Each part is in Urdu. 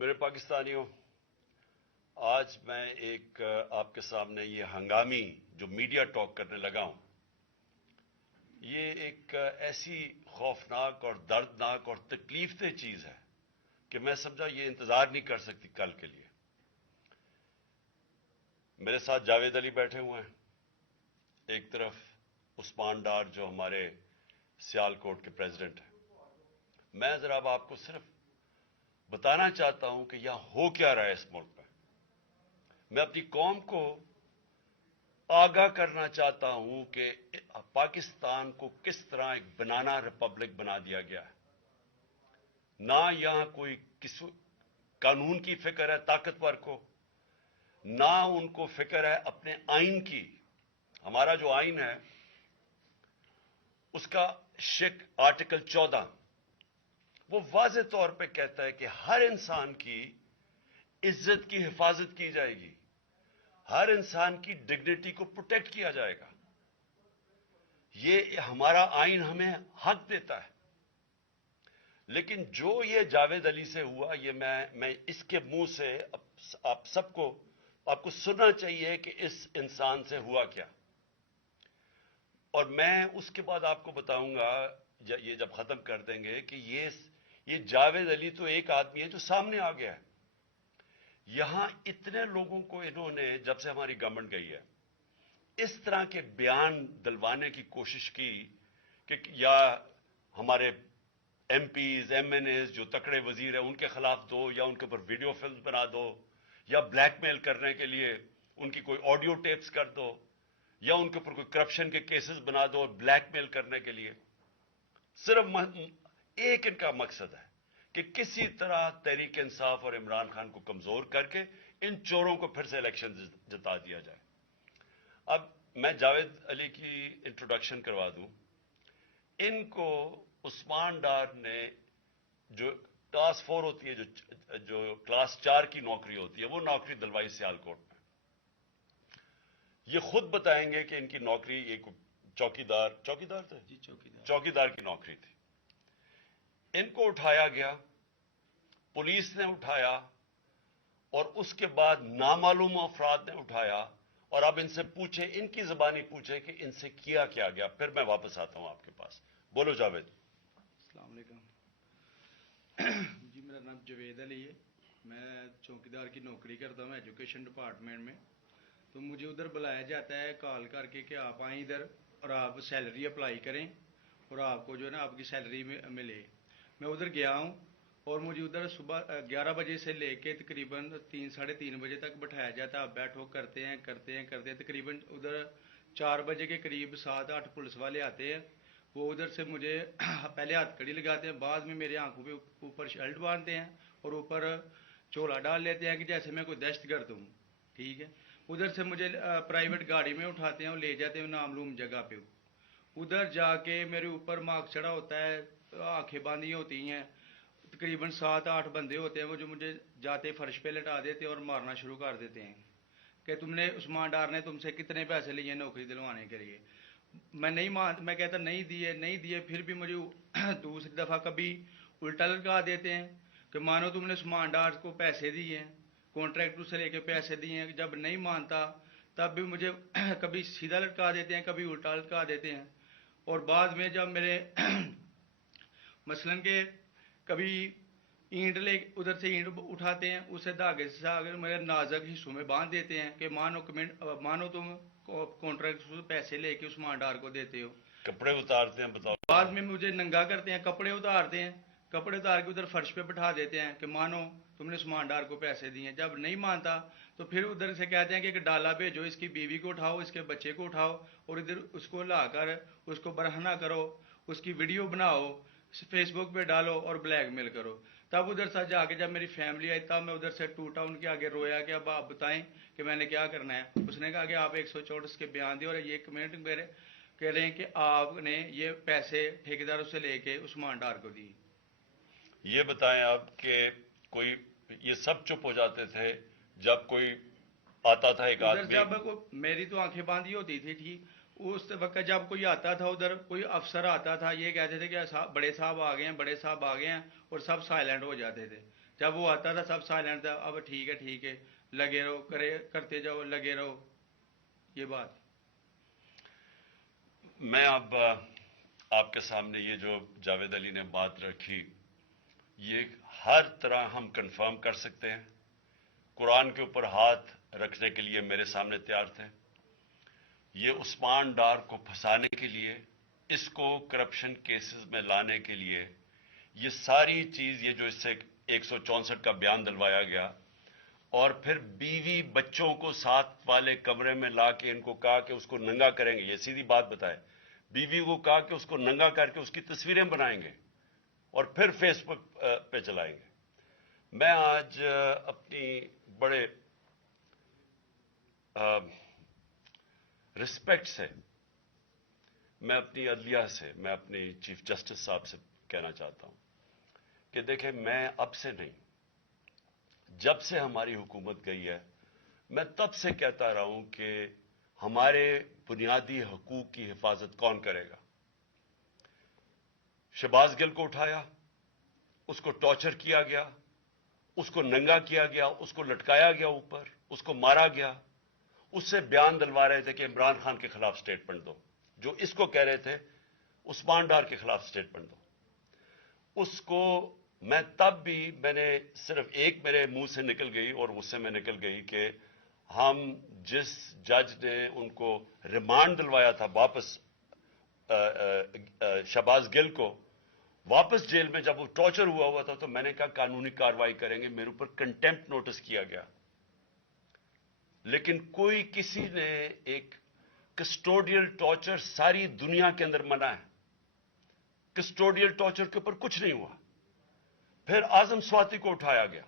میرے پاکستانیوں، آج میں ایک آپ کے سامنے یہ ہنگامی جو میڈیا ٹاک کرنے لگا ہوں، یہ ایک ایسی خوفناک اور دردناک اور تکلیف دہ چیز ہے کہ میں سمجھا یہ انتظار نہیں کر سکتی کل کے لیے۔ میرے ساتھ جاوید علی بیٹھے ہوئے ہیں، ایک طرف عثمان ڈار جو ہمارے سیال کوٹ کے پریزیڈنٹ ہیں۔ میں ذرا اب آپ کو صرف بتانا چاہتا ہوں کہ یہاں ہو کیا رہا ہے اس ملک میں۔ میں اپنی قوم کو آگاہ کرنا چاہتا ہوں کہ پاکستان کو کس طرح ایک بنانا ریپبلک بنا دیا گیا ہے۔ نہ یہاں کوئی قانون کی فکر ہے طاقتور کو، نہ ان کو فکر ہے اپنے آئین کی۔ ہمارا جو آئین ہے اس کا آرٹیکل 14 وہ واضح طور پہ کہتا ہے کہ ہر انسان کی عزت کی حفاظت کی جائے گی، ہر انسان کی ڈگنیٹی کو پروٹیکٹ کیا جائے گا۔ یہ ہمارا آئین ہمیں حق دیتا ہے۔ لیکن جو یہ جاوید علی سے ہوا، یہ میں اس کے منہ سے آپ کو سننا چاہیے کہ اس انسان سے ہوا کیا، اور میں اس کے بعد آپ کو بتاؤں گا یہ جب ختم کر دیں گے کہ یہ جاوید علی تو ایک آدمی ہے جو سامنے آ گیا ہے۔ یہاں اتنے لوگوں کو انہوں نے جب سے ہماری گورنمنٹ گئی ہے اس طرح کے بیان دلوانے کی کوشش کی کہ یا ہمارے MPs MNAs جو تکڑے وزیر ہیں ان کے خلاف دو، یا ان کے اوپر ویڈیو فلم بنا دو، یا بلیک میل کرنے کے لیے ان کی کوئی آڈیو ٹیپس کر دو، یا ان کے اوپر کوئی کرپشن کے کیسز بنا دو بلیک میل کرنے کے لیے۔ صرف ایک ان کا مقصد ہے کہ کسی طرح تحریک انصاف اور عمران خان کو کمزور کر کے ان چوروں کو پھر سے الیکشن جتا دیا جائے۔ اب میں جاوید علی کی انٹروڈکشن کروا دوں۔ ان کو عثمان ڈار نے جو کلاس 4 ہوتی ہے، جو کلاس 4 کی نوکری ہوتی ہے، وہ نوکری دلوائی سیال کوٹ میں۔ یہ خود بتائیں گے کہ ان کی نوکری ایک چوکیدار تھے، چوکیدار کی نوکری تھی۔ ان کو اٹھایا گیا، پولیس نے اٹھایا، اور اس کے بعد نامعلوم افراد نے اٹھایا، اور اب ان سے پوچھیں، ان کی زبانی پوچھیں کہ ان سے کیا گیا۔ پھر میں واپس آتا ہوں آپ کے پاس۔ بولو جاوید۔ السلام علیکم جی، میرا نام جاوید علی ہے۔ میں چوکیدار کی نوکری کرتا ہوں ایجوکیشن ڈپارٹمنٹ میں۔ تو مجھے ادھر بلایا جاتا ہے کال کر کے کہ آپ آئیں ادھر اور آپ سیلری اپلائی کریں اور آپ کو جو ہے نا آپ کی سیلری ملے۔ میں ادھر گیا ہوں اور مجھے ادھر صبح 11 بجے سے لے کے تقریباً 3-3:30 بجے تک بٹھایا جاتا ہے۔ آپ بیٹھو، کرتے ہیں تقریباً ادھر 4 بجے کے قریب 7-8 پولیس والے آتے ہیں۔ وہ ادھر سے مجھے پہلے ہاتھ کڑی لگاتے ہیں، بعد میں میرے آنکھوں پہ اوپر شرٹ باندھتے ہیں اور اوپر چولا ڈال لیتے ہیں کہ جیسے میں کوئی دہشت گرد ہوں، ٹھیک ہے۔ ادھر سے مجھے پرائیویٹ گاڑی میں اٹھاتے ہیں اور لے جاتے ہیں نامعلوم جگہ پہ۔ ادھر جا کے میرے اوپر مارک چڑھا ہوتا ہے، آنکھیں باندھی ہوتی ہیں، تقریباً 7-8 بندے ہوتے ہیں وہ جو مجھے جاتے فرش پہ لٹا دیتے اور مارنا شروع کر دیتے ہیں کہ تم نے عثمان ڈار نے تم سے کتنے پیسے لیے نوکری دلوانے کے لیے۔ میں کہتا نہیں دیے، پھر بھی مجھے دوسری دفعہ کبھی الٹا لٹکا دیتے ہیں کہ مانو تم نے عثمان ڈار کو پیسے دیے ہیں، کانٹریکٹر سے لے کے پیسے دیے ہیں۔ جب نہیں مانتا تب بھی مجھے کبھی سیدھا لٹکا دیتے ہیں، کبھی الٹا لٹکا دیتے ہیں۔ اور بعد میں جب میرے مثلاً کہ کبھی اینٹ ادھر سے اینٹ اٹھاتے ہیں، اسے دھاگے سے میرے نازک حصوں میں باندھ دیتے ہیں کہ مانو تم کانٹریکٹ سے پیسے لے کے عثمان ڈار کو دیتے ہو۔ کپڑے اتارتے ہیں، بتاؤ۔ بعد میں مجھے ننگا کرتے ہیں، کپڑے اتارتے ہیں، کپڑے اتار کے ادھر فرش پہ بٹھا دیتے ہیں کہ مانو تم نے عثمان ڈار کو پیسے دیے ہیں۔ جب نہیں مانتا تو پھر ادھر سے کہتے ہیں کہ ایک ڈالا بھیجو، اس کی بیوی کو اٹھاؤ، اس کے بچے کو اٹھاؤ اور ادھر اس کو لا کر اس کو برہنہ کرو، اس کی ویڈیو بناؤ، فیس بک پہ ڈالو اور بلیک میل کرو۔ تب ادھر سے جا کے جب میری فیملی آئی تب میں ادھر سے ٹوٹا، ان کے آگے رویا کہ اب آپ بتائیں کہ میں نے کیا کرنا ہے۔ اس نے کہا کہ آپ 134 کے بیان دیں اور یہ کمنٹ میرے کہہ رہے ہیں کہ آپ نے یہ پیسے ٹھیکیداروں سے لے کے عثمان ڈار کو دی۔ یہ بتائیں آپ کہ کوئی یہ سب چپ ہو جاتے تھے جب کوئی آتا تھا ایک ادھر آدمی؟ جب میری تو آنکھیں باندھی ہوتی تھی ٹھیک، اس وقت جب کوئی آتا تھا ادھر کوئی افسر آتا تھا، یہ کہتے تھے کہ بڑے صاحب آ گئے ہیں، بڑے صاحب آ گئے ہیں، اور سب سائلنٹ ہو جاتے تھے۔ جب وہ آتا تھا سب سائلنٹ تھا، اب ٹھیک ہے لگے رہو، کرتے جاؤ، لگے رہو، یہ بات. میں اب آپ کے سامنے یہ جو جاوید علی نے بات رکھی، یہ ہر طرح ہم کنفرم کر سکتے ہیں. قرآن کے اوپر ہاتھ رکھنے کے لیے میرے سامنے تیار تھے. یہ عثمان ڈار کو پھنسانے کے لیے، اس کو کرپشن کیسز میں لانے کے لیے، یہ ساری چیز، یہ جو اس سے 164 کا بیان دلوایا گیا، اور پھر بیوی بچوں کو ساتھ والے کمرے میں لا کے ان کو کہا کہ اس کو ننگا کریں گے. یہ سیدھی بات بتائے، بیوی کو کہا کہ اس کو ننگا کر کے اس کی تصویریں بنائیں گے اور پھر فیس بک پہ چلائیں گے. میں آج اپنی بڑے رسپیکٹ سے، میں اپنی عدلیہ سے، میں اپنی چیف جسٹس صاحب سے کہنا چاہتا ہوں کہ دیکھیں، میں اب سے نہیں، جب سے ہماری حکومت گئی ہے، میں تب سے کہتا رہا ہوں کہ ہمارے بنیادی حقوق کی حفاظت کون کرے گا. شہباز گل کو اٹھایا، اس کو ٹارچر کیا گیا، اس کو ننگا کیا گیا، اس کو لٹکایا گیا اوپر، اس کو مارا گیا. اس سے بیان دلوا رہے تھے کہ عمران خان کے خلاف سٹیٹمنٹ دو، جو اس کو کہہ رہے تھے عثمان ڈار کے خلاف سٹیٹمنٹ دو. اس کو میں تب بھی، میں نے صرف ایک میرے منہ سے نکل گئی اور اس سے میں نکل گئی کہ ہم جس جج نے ان کو ریمانڈ دلوایا تھا واپس، شہباز گل کو واپس جیل میں جب وہ ٹارچر ہوا تھا، تو میں نے کہا قانونی کارروائی کریں گے. میرے اوپر کنٹیمپٹ نوٹس کیا گیا، لیکن کوئی کسی نے ایک کسٹوڈیل ٹارچر ساری دنیا کے اندر منع ہے، کسٹوڈیل ٹارچر کے اوپر کچھ نہیں ہوا. پھر اعظم سواتی کو اٹھایا گیا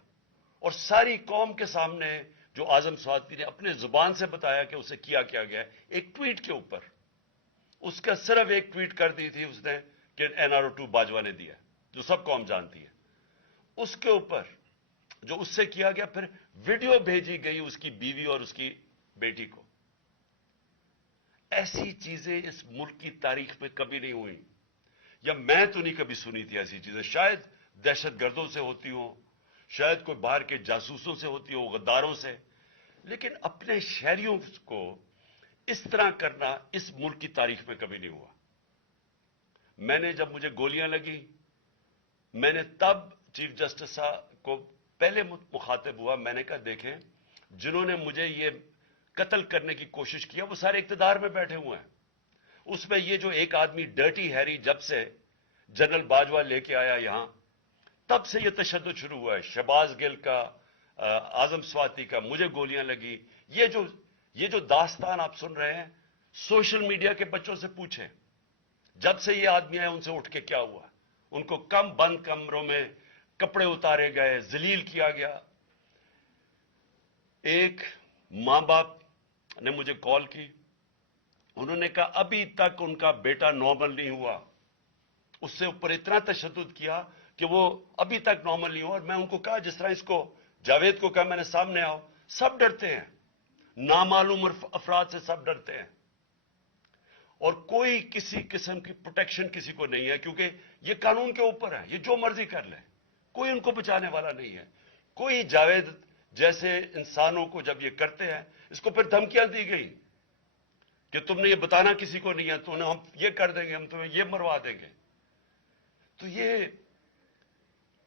اور ساری قوم کے سامنے جو اعظم سواتی نے اپنے زبان سے بتایا کہ اسے کیا گیا، ایک ٹویٹ کے اوپر، اس کا صرف ایک ٹویٹ کر دی تھی اس نے کہ NRO2 باجوہ نے دیا، جو سب قوم جانتی ہے. اس کے اوپر جو اس سے کیا گیا، پھر ویڈیو بھیجی گئی اس کی بیوی اور اس کی بیٹی کو. ایسی چیزیں اس ملک کی تاریخ میں کبھی نہیں ہوئی، یا میں تو نہیں کبھی سنی تھی ایسی چیزیں. شاید دہشت گردوں سے ہوتی ہوں، شاید کوئی باہر کے جاسوسوں سے ہوتی ہو، غداروں سے، لیکن اپنے شہریوں کو اس طرح کرنا اس ملک کی تاریخ میں کبھی نہیں ہوا. میں نے جب مجھے گولیاں لگی، میں نے تب چیف جسٹس صاحب کو پہلے مخاطب ہوا. میں نے کہا دیکھیں، جنہوں نے مجھے یہ قتل کرنے کی کوشش کیا وہ سارے اقتدار میں بیٹھے ہوئے ہیں. اس میں یہ جو ایک آدمی ڈرٹی ہیری جب سے جنرل باجوہ لے کے آیا یہاں، تب سے یہ تشدد شروع ہوا ہے. شہباز گل کا، اعظم سواتی کا، مجھے گولیاں لگی. یہ جو داستان آپ سن رہے ہیں، سوشل میڈیا کے بچوں سے پوچھیں، جب سے یہ آدمی آئے ان سے اٹھ کے کیا ہوا. ان کو بند کمروں میں کپڑے اتارے گئے، ذلیل کیا گیا. ایک ماں باپ نے مجھے کال کی، انہوں نے کہا ابھی تک ان کا بیٹا نارمل نہیں ہوا. اس سے اوپر اتنا تشدد کیا کہ وہ ابھی تک نارمل نہیں ہوا. اور میں ان کو کہا، جس طرح اس کو جاوید کو کہا میں نے سامنے آؤ، سب ڈرتے ہیں، نامعلوم افراد سے سب ڈرتے ہیں، اور کوئی کسی قسم کی پروٹیکشن کسی کو نہیں ہے، کیونکہ یہ قانون کے اوپر ہے، یہ جو مرضی کر لیں، کوئی ان کو بچانے والا نہیں ہے. کوئی جاوید جیسے انسانوں کو جب یہ کرتے ہیں، اس کو پھر دھمکیاں دی گئی کہ تم نے یہ بتانا کسی کو نہیں ہے، تو ہم یہ کر دیں گے، ہم تمہیں یہ مروا دیں گے. تو یہ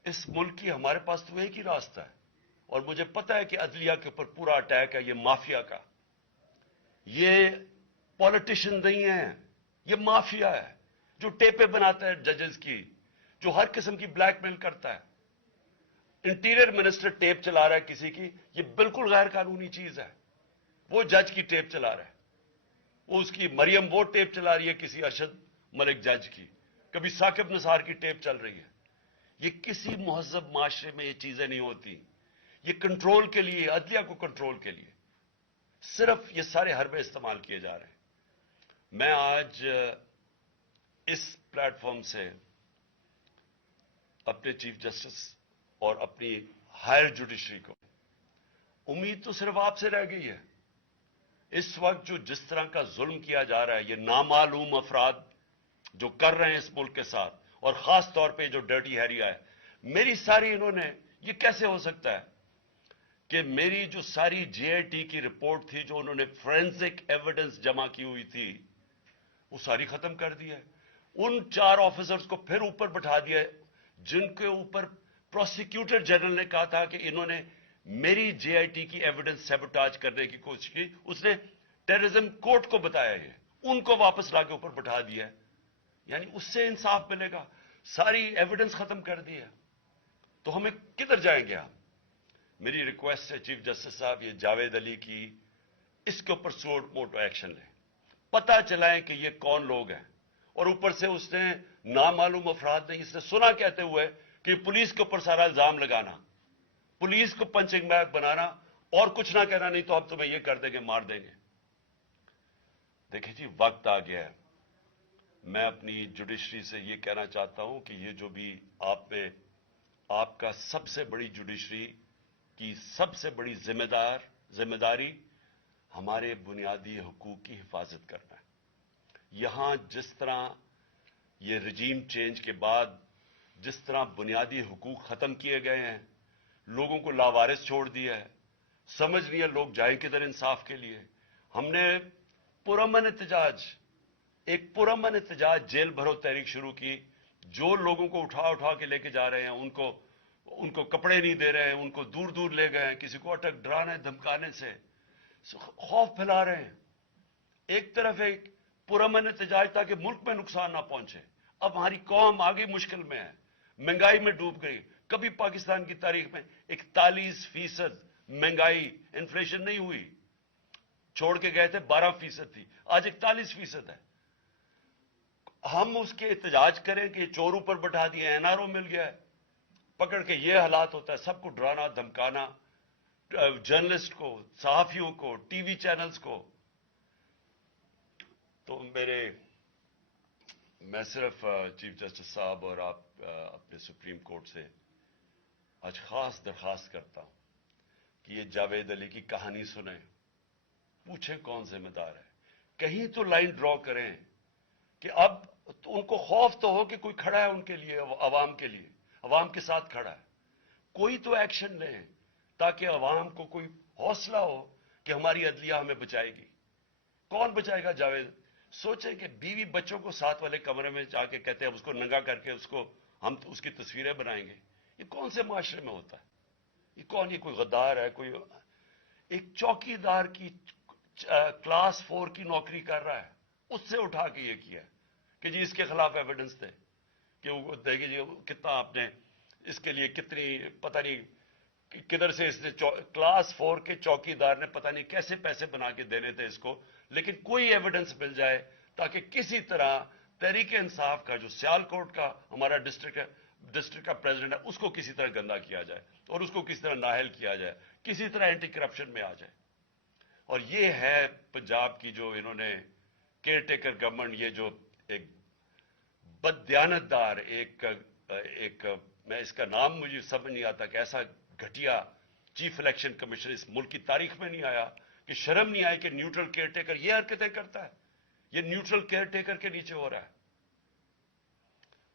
اس ملک کی، ہمارے پاس تو ایک ہی راستہ ہے، اور مجھے پتا ہے کہ عدلیہ کے اوپر پورا اٹیک ہے یہ مافیا کا. یہ پولیٹیشین نہیں ہے، یہ مافیا ہے جو ٹیپیں بناتا ہے ججز کی، جو ہر قسم کی بلیک میل کرتا ہے. انٹیریئر منسٹر ٹیپ چلا رہا ہے کسی کی، یہ بالکل غیر قانونی چیز ہے. وہ جج کی ٹیپ چلا رہا ہے، وہ اس کی مریم وہ ٹیپ چلا رہی ہے کسی ارشد ملک جج کی، کبھی ثاقب نثار کی ٹیپ چل رہی ہے. یہ کسی مہذب معاشرے میں یہ چیزیں نہیں ہوتی. یہ کنٹرول کے لیے، عدلیہ کو کنٹرول کے لیے صرف یہ سارے حربے استعمال کیے جا رہے ہیں. میں آج اس پلیٹ فارم سے اپنے چیف جسٹس اور اپنی ہائر جوڈیشری کو، امید تو صرف آپ سے رہ گئی ہے. اس وقت جو جس طرح کا ظلم کیا جا رہا ہے، یہ نامعلوم افراد جو کر رہے ہیں اس ملک کے ساتھ، اور خاص طور پہ جو ڈرٹی ہیری ہے، میری ساری انہوں نے یہ کیسے ہو سکتا ہے کہ میری جو ساری جے آئی ٹی کی رپورٹ تھی جو انہوں نے فورینسک ایویڈنس جمع کی ہوئی تھی وہ ساری ختم کر دی ہے. ان 4 آفیسرز کو پھر اوپر بٹھا دیا ہے جن کے اوپر پروسیکیوٹر جنرل نے کہا تھا کہ انہوں نے میری جے آئی ٹی کی ایویڈنس سیبوٹاج کرنے کی کوشش کی. اس نے ٹیررزم کورٹ کو بتایا یہ، ان کو واپس لا کے اوپر بٹھا دیا ہے. یعنی اس سے انصاف ملے گا؟ ساری ایویڈنس ختم کر دی ہے. تو ہمیں کدھر جائیں گے ہم؟ میری ریکویسٹ ہے چیف جسٹس صاحب، یہ جاوید علی کی اس کے اوپر موٹو ایکشن لیں، پتہ چلائیں کہ یہ کون لوگ ہیں. اور اوپر سے اس نے نامعلوم افراد نے اس نے سنا کہتے ہوئے کہ پولیس کے اوپر سارا الزام لگانا، پولیس کو پنچنگ بیگ بنانا اور کچھ نہ کہنا، نہیں تو ہم تمہیں یہ کر دیں گے، مار دیں گے. دیکھیں جی، وقت آ گیا ہے. میں اپنی جوڈیشری سے یہ کہنا چاہتا ہوں کہ یہ جو بھی آپ کا سب سے بڑی جوڈیشری کی سب سے بڑی ذمہ داری ہمارے بنیادی حقوق کی حفاظت کرنا ہے. یہاں جس طرح یہ رجیم چینج کے بعد جس طرح بنیادی حقوق ختم کیے گئے ہیں، لوگوں کو لاوارث چھوڑ دیا ہے، سمجھ نہیں ہے لوگ جائیں کدھر انصاف کے لیے. ہم نے ایک پرامن احتجاج جیل بھرو تحریک شروع کی. جو لوگوں کو اٹھا کے لے کے جا رہے ہیں ان کو کپڑے نہیں دے رہے ہیں، ان کو دور دور لے گئے ہیں، کسی کو اٹک ڈرانے دھمکانے سے خوف پھیلا رہے ہیں. ایک طرف ایک پرامن احتجاج تاکہ ملک میں نقصان نہ پہنچے. اب ہماری قوم آگے مشکل میں ہے، مہنگائی میں ڈوب گئی. کبھی پاکستان کی تاریخ میں 41% مہنگائی انفلیشن نہیں ہوئی. چھوڑ کے گئے تھے 12% تھی، آج 41% ہے. ہم اس کے احتجاج کریں کہ چور اوپر بٹھا دیے، این آر او مل گیا ہے، پکڑ کے یہ حالات ہوتا ہے. سب کو ڈرانا دھمکانا، جرنلسٹ کو، صحافیوں کو، ٹی وی چینلز کو. تو میں صرف چیف جسٹس صاحب اور آپ اپنے سپریم کورٹ سے آج خاص درخواست کرتا ہوں کہ یہ جاوید علی کی کہانی سنیں، پوچھیں کون ذمہ دار ہے. کہیں تو لائن ڈرا کریں کہ اب تو ان کو خوف تو ہو کہ کوئی کھڑا ہے ان کے لیے، عوام کے لیے، عوام کے ساتھ کھڑا ہے. کوئی تو ایکشن لیں تاکہ عوام کو کوئی حوصلہ ہو کہ ہماری عدلیہ ہمیں بچائے گی. کون بچائے گا جاوید؟ سوچیں کہ بیوی بچوں کو ساتھ والے کمرے میں جا کے کہتے ہیں اس کو ننگا کر کے ہم اس کی تصویریں بنائیں گے. یہ کون سے معاشرے میں ہوتا ہے؟ یہ کوئی غدار ہے؟ کوئی ایک چوکی دار کی کلاس 4 کی نوکری کر رہا ہے، اس سے اٹھا کے یہ کیا کہ جی اس کے خلاف ایویڈنس دے کہ وہ دیکھیں جی کتنا آپ نے اس کے لیے کتنی پتہ نہیں کدھر سے اس نے کلاس 4 کے چوکی دار نے پتہ نہیں کیسے پیسے بنا کے دینے تھے اس کو. لیکن کوئی ایویڈنس مل جائے تاکہ کسی طرح تحریک انصاف کا جو سیالکوٹ کا ہمارا ڈسٹرکٹ کا پریزیڈنٹ ہے اس کو کسی طرح گندا کیا جائے اور اس کو کسی طرح نااہل کیا جائے، کسی طرح اینٹی کرپشن میں آ جائے. اور یہ ہے پنجاب کی جو انہوں نے کیئر ٹیکر گورنمنٹ، یہ جو ایک بددیانت دار ایک میں اس کا نام مجھے سمجھ نہیں آتا کہ ایسا گھٹیا چیف الیکشن کمیشن اس ملک کی تاریخ میں نہیں آیا کہ شرم نہیں آئی کہ نیوٹرل کیئر ٹیکر یہ حرکتیں کرتا ہے. یہ نیوٹرل کیئر ٹیکر کے نیچے ہو رہا ہے.